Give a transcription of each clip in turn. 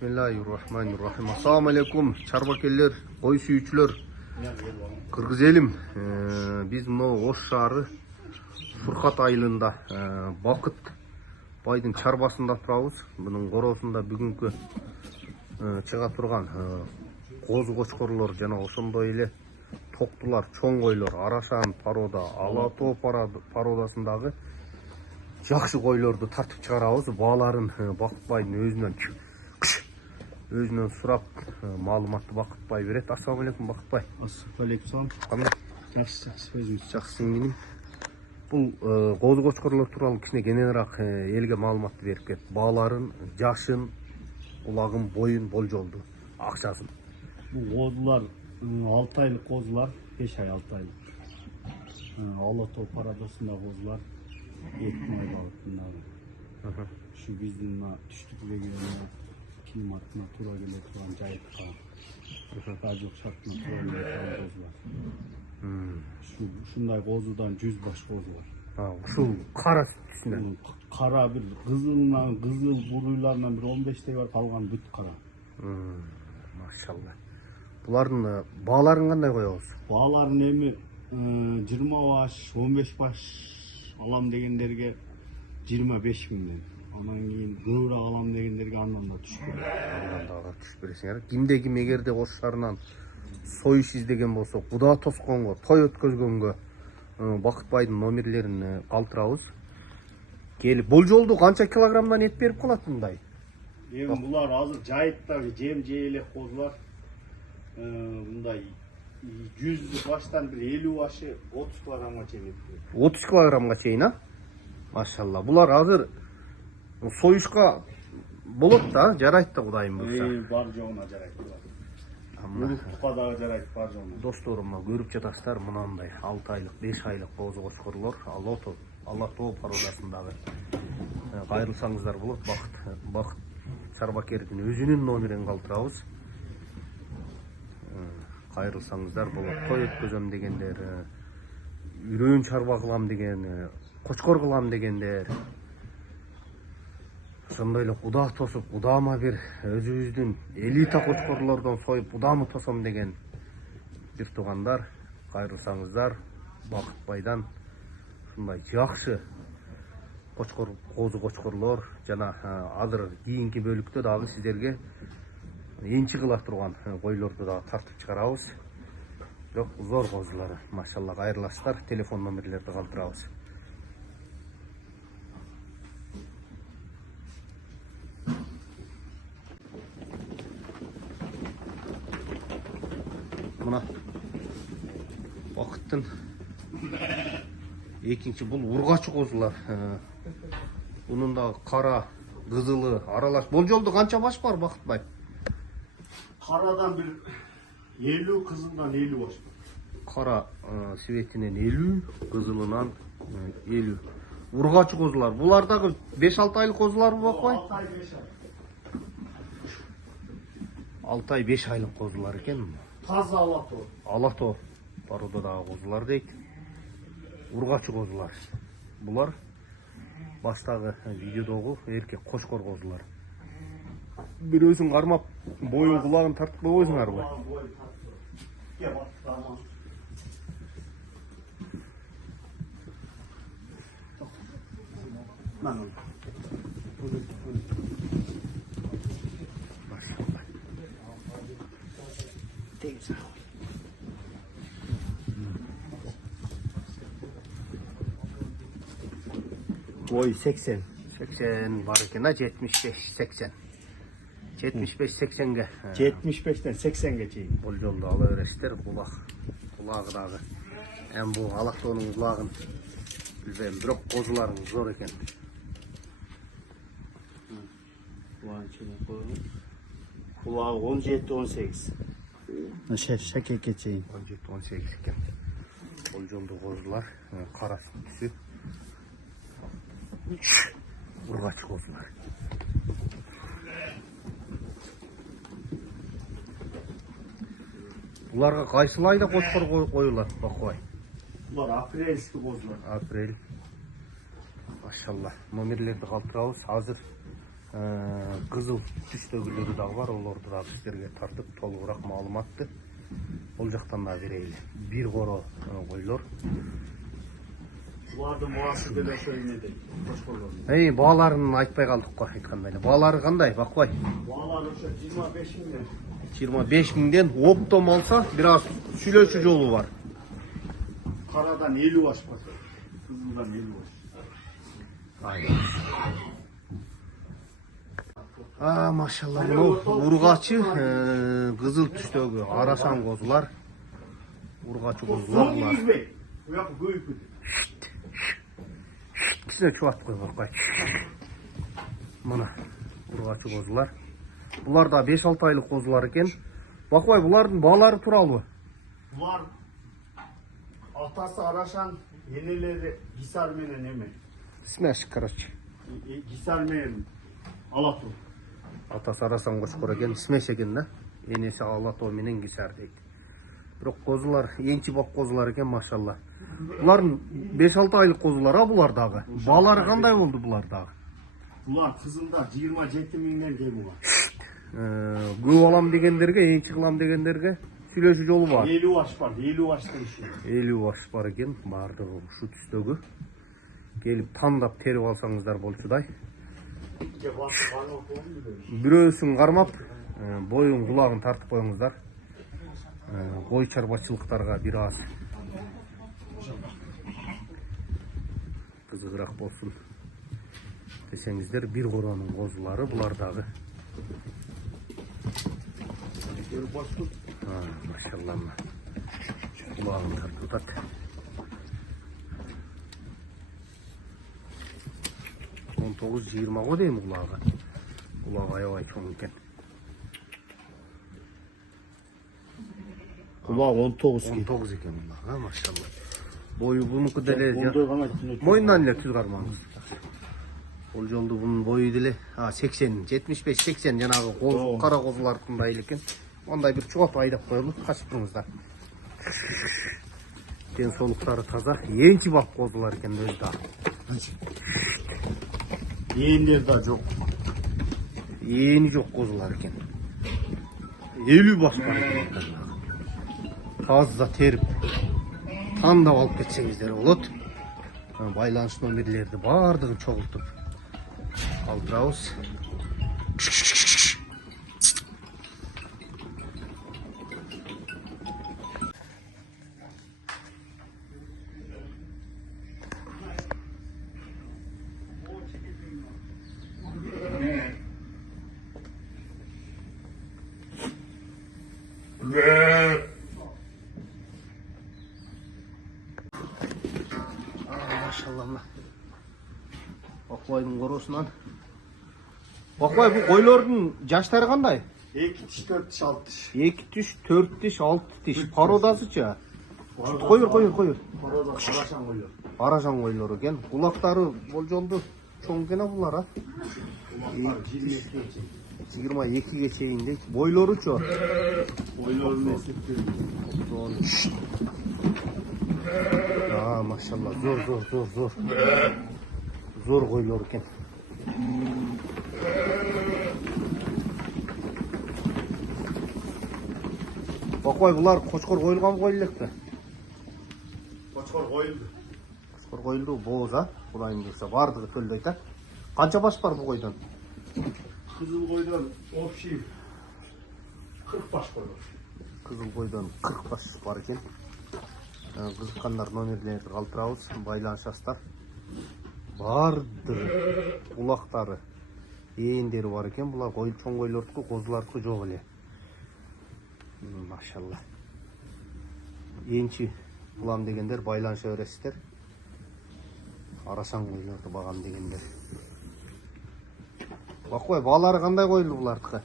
Bismillahirrahmanirrahim. Assalamu alaikum çarbakeller, koy sүйүүчүлөр. Кыргыз элим, биз мына Ош шаары Суркат айылында Бакыт байдын чарбасында турабыз. Бунун коросунда бүгүнкү чыга турган козу кочкорлор жана ошондой эле токтулар, чоң койлор, Арашан порода, Ала Тоо породасындагы жакшы койлорду тартып чыгарабыз. Бааларын Бакыт байдын өзүнөн сурап маалыматты Бакыт бай берет. Ассаламу алейкум Бакыт бай. Ассаламу алейкум. Жакшы, өзүңүз жакшы менин. Бул козу кочкорлор тууралуу кичине кененирээк элге маалыматты берип кет. Бааларын, жашын, кулагын, боюн, болжолду, акчасын. Бул козулар 6 айлык козулар, 5 ай 6 айлык. Ала Тоо породасында козулар 2 айлык мынагы. Şu биздин түштүк регионуна климатына туура келе турган жайыкка, радиок шартына туура келе турган козулар. Ушундай козудан 100 баш козу бар. Ушул кара түсүнөн. Кара бир кызыл буруйларынан бир 15 бар, калган бүт кара. Машалла. Булардын бааларын кандай коебуз? Бааларын эми 20 баш, 15 баш алам дегендерге 25 миңден. Анан кийин көбүрөөк алам дегендерге андан да түшүп берет. Андан да түшүп бересиңер. Кимде ким эгерде Ош шаарынан союш издеген болсо, куда тосконго, той өткөзгөнгө Бакыт байдын номерлерин калтырабыз. Келип, болжолду канча килограммдан эт берип калат мындай? Эми булар азыр жайыктагы жем жей элек козулар. Мындай 100 баштан бир 50 башы 30 килограммга чейин эт берет. 30 килограммга чейин, а? Машалла. Булар азыр союшка болот да, жарайт да Кудайым буюрса. Бар жогуна жарайт. Урукка дагы жарайт, бар жогуна. Досторум, көрүп жатасыздар, мынандай 6 айлык, 5 айлык козу кочкорлор Ала Тоо породасындагы. Кайрылсаңыздар болот. Бакыт чарбакердин өзүнүн номерин калтырабыз. Кайрылсаңыздар болот. Той өткөзөм дегендер, үрөөн чарба кылам деген, кочкор кылам дегендер, ошондой эле куда тосуп, кудама бир өзүбүздүн элита кочкорлордон союп, кудамы тосом деген бир туугандар, кайрылсаңыздар Бакыт байдан ушундай жакшы козу кочкорлор жана азыр кийинки бөлүктө дагы сиздерге энчи кыла турган койлорду дагы тартып чыгарабыз. Бирок зор козулар, машалла. Кайрыласыздар, телефон номерлерди калтырабыз. Мына Бакыттын экинчи бул ургачы козулар. Бунун да кара, кызылы аралаш. Болжолду канча баш бар Бакыт бай? Карадан бир 50, кызылдан 50 баш бар. Кара светинен 50, кызылынан 50. Ургачы козулар. Булар дагы 5-6 айлык козулар болбой? 6 ай 5 ай. 6 ай 5 айлык козулар экен. Таза Ала Тоо. Ала Тоо породадагы козулар дейт. Ургачы козулар. Булар баштагы видеодогу эркек кочкор козулар. Бирөөсүн кармап, бою кулагын тартып койбойсуңарбы? Boy 80. 80 бар экен, 75-80. 75-80ге. 75'ten 80'ge чейин. Болжолду ала бересиздер, кулагы дагы. Эми бул Ала Тоонун кулагын билбейм, бирок козуларың зор экен. Кулагы 17-18. Шакекке чейин. 17-18 экен. Болжолду козулар, кара түсү. Ургачы козулар. Буларга кайсыл айда кочкор коюлат, Бакыбай? Булар апрельский козулар. Апрель. Машалла. Номерлерди калтырабыз. Азыр Кызыл түстөгүлөрү дагы бар. Олорду дагы сиздерге тартып толугураак маалыматты бул жактан да берели. Бир коро койлор. Булардын баасы деле ошо эмеде. Кошкорлор. Бааларын айтпай калдык го, айткандай эле. Баалары кандай, Бакбай? Баалар ошо 25 миңден. 25 миңден оптом алса, бир аз сүйлөшүү жолу бар. Карадан 50 баш бар. Кызылдан 50 баш. Машалла, ургачы, кызыл түстөгү арашан козулар. Ургачы козулар булар. Буяк көйүп кетет. Кичине чубат кой Бакбай. Мына ургачы козулар. Булар да 5-6 айлык козулар экен. Бакбай, булардын баалары тууралуу? Булар атасы Арашан, енелери Гисар менен эме. Смеш, короче. Гисар менен Алатуу. Атасы Арасан кошкор экен, смеш экен да. Энеси Алатоо менен Гисар дейт. Бирок козулар энчи бак козулар экен, машалла. Булардын 5-6 айлык козулар, булар дагы. Баалары кандай болду булар дагы? Булар кызылда 27 миңден кем булар. Көп алам дегендерге, энчи кылам дегендерге сүйлөшүү жолу бар. 50 баш бар, 50 баштын иши. 50 баш бар экен, бардыгы ушу түстөгү. Келип тандап терип алсаңыздар болчудай. Бирөөсүн кармап, боюн кулагын тартып коюңуздар. Кой чарбачылыктарга бир аз кызыгыраак болсун десеңиздер, бир коронун козулары булар дагы. Машалла, кулагын тартып атат. 19-20 го дейм кулагы. Кулагы аябай чоң экен. Кулак 19 экен кулагы, машалла. Бою бунуку деле мойнунан эле түз кармаңыз. Бул жолду бунун бою деле 80, 75-80 жанагы кара козулардындай эле экен. Ондай бир чугат айдап коелу, качып туруңуздар. Ден соолуктары таза, энчи бак козулар экен өзү да. Эендер да жок. Эени жок козулар экен. 50 баш бар экен. Таза терип, тандап алып кетсеңиздер болот. Байланыш номерлерди бардыгын чогултуп калтырабыз. Машалла. Бакбайдын коросунан. Бакбай, бул койлордун жаштары кандай? 2 тиш, 4 тиш, 6 тиш. 2 тиш, 4 тиш, 6 тиш. Породасычы? Койур. Порода Арашан койлор. Арашан койлор экен. Кулактары болжолду чоң экен булар, а? 22 чейин дейт. Бойлоручу? Бойлорун эсептейм. Машалла, зор. Зор койлор экен. Бакбай, булар кочкор коюлган кой элекпи? Кочкор коюлду. Кочкор коюлду, бооз, а? Кудайым буйрса бардыгы төлдөйт, а? Канча баш бар бул койдон? Кызыл койдон общий 40 баш бар. Кызыл койдон 40 баш бар экен. Кызыккандар номерлерди калтырабыз, байланышасыздар. Бардыгы кулактары, эендери бар экен. Булар чоң койлордуку, козулардыкы жок эле. Машалла. Энчи булам дегендер байланыша бересиздер. Арасан койлорду багам дегендер. Бакбай, баалары кандай койлду булардыкы?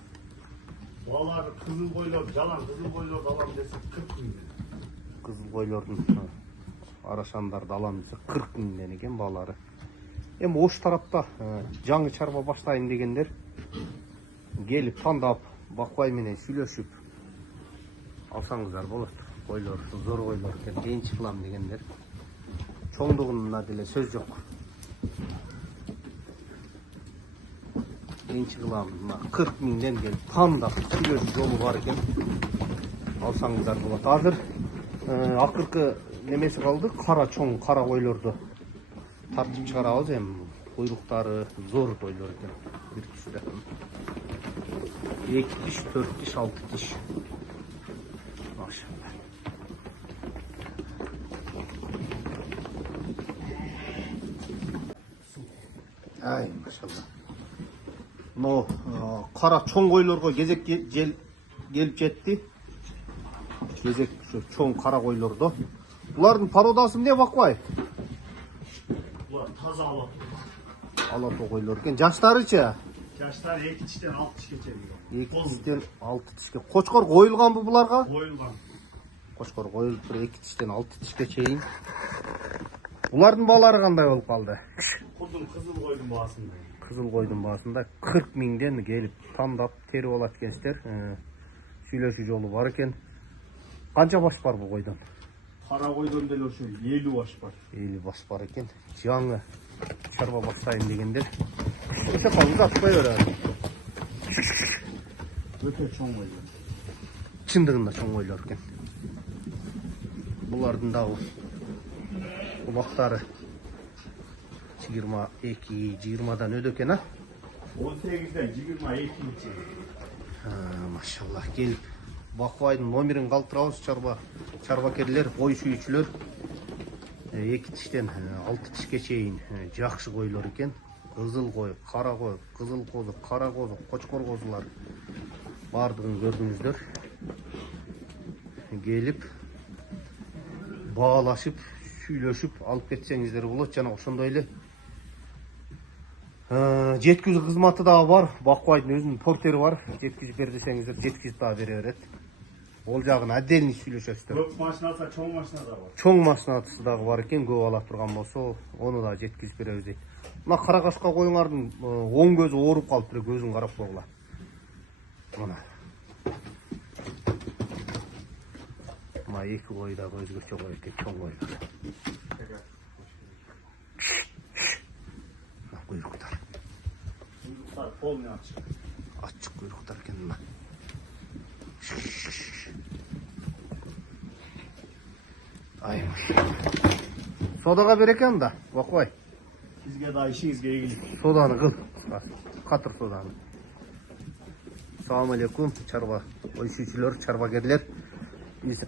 Баалары кызыл койлор, жалаң кызыл койлорду алам десе 40 миң. Кызыл койлордун арашандарды алам десе 40 миңден экен баалары. Эми ош тарапта жаңы чарба баштайын дегендер келип тандап Бакбай менен сүйлөшүп алсаңыздар болот. Койлор, зор койлор экен, энчи кылам дегендер. Чоңдугуна деле сөз жок. Birinci kılam 40 minden gelip tam da kilosu yolu var ekan. Alsаңыздар болады. Азыр акыркы немеси калды, кара чоң кара койлорду тартып чыгарабыз эми. Куйруктары зор койлор экен. Бир түштө. 2 тиш, 4 тиш, 6 тиш. Машалла. Ай, машалла. Но кара чоң койлорго кезек келип жетти. Кезек şu чоң кара койлордо. Булардын породасы эмне бакпай? Булар таза Алатоо койлор экен. Жаштарычы? Жаштар 2 тиштен 6 тишке чейин. 2 тиштен 6 тишке. Кочкор коюлганбы буларга? Коюлган. Кочкор коюлуп 2 тиштен 6 тишке чейин. Булардын баалары кандай болуп калды? Кудун кызыл койдун баасында. Кызыл койдун баасында 40 миңден келип тандап терип алат экенсиздер. Сүйлөшүү жолу бар экен. Канча баш бар бу койдон? Кара койдон деле ошо 50 баш бар. 50 баш бар экен. Жаңы чарба баштайын дегендер. Ошо калды атпай берет. Өтө чоң койлор. Чындыгында чоң койлор экен. Булардын дагы улактары 22-20дан өдө экен, а? 18ден 22-че. Машалла, келип бакыбайдын номерин калтырабыз. Чарбакерлер, кой сүйүүчүлөр 2 тиштен 6 тишке чейин жакшы койлор экен. Кызыл кой, кара кой, кызыл козу, кара козу, кочкор козулар бардыгын көрдүңүздөр. Келип баалашып, сүйлөшүп алып кетсеңиздер болот. Жана ошондой эле жеткизүү кызматы дагы бар. Бакыбайдын өзүнүн портери бар. Жеткизип бер десеңиздер, жеткизип дагы бере берет. Ол жагын отдельный сүйлөшөсүздөр. Көп машинасы, чоң машина да бар. Чоң машинасы дагы бар экен. Көп ала турган болсо, ону да жеткизип беребиз дейт. Мына каракашка коюңардын оң көзү ооруп калыптыр, көзүн карап койгула. Мына. Мына эки кой дагы өзгөчө кой экен, чоң койлор. Куйруктар. Куйруктар полный ачык. Ачык куйруктар экен мына. Ай, содага бер экен да, бакпай. Сизге да ишиңизге ийгилик. Соданы кыл. Катыр соданы. Assalamu alaikum, чарба ойшуучулар, чарбагерлер. Биз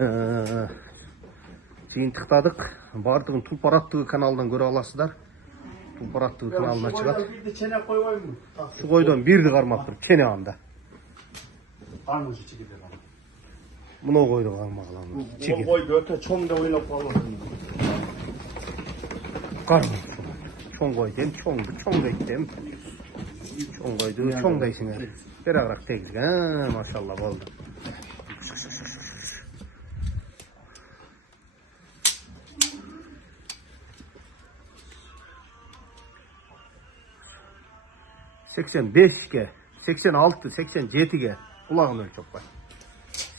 жыйынтыктадык. Бардыгын Тулпар аттуу каналынан көрө аласыздар. Тулпар аттуу каналына чыгат. Бирди чене койбоймун. Şu койдон бирди кармап тур, чене анда. Кармын чигиде. Мына койду кармагылам. Бул койду өтө чоң деп ойлоп калдым. Кармын. Чоң койден, чоң дейт. Чоң койду, чоң дейсиңер. Бер агыраак тегизген, машалла болду. Seksen beşke, 86, 87'ge kulağını ölçüp bak.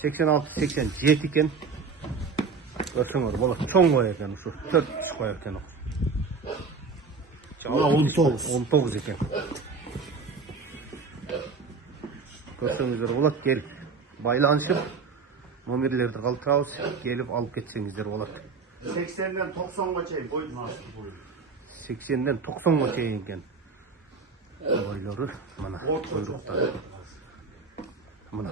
86, 87 iken görsünüz bola çoğun koyarken şu 4 koyarken o. 19 iken. Görsünüzler bola gelip baylanışıp nomerlerdi kaltırabız, gelip alıp geçsеңizdер bolat. 80'den 90'ga çeyim boyun nasıl boyun? 80'den 90'ga çeyim iken. Boyları mana kuyruktari. Mana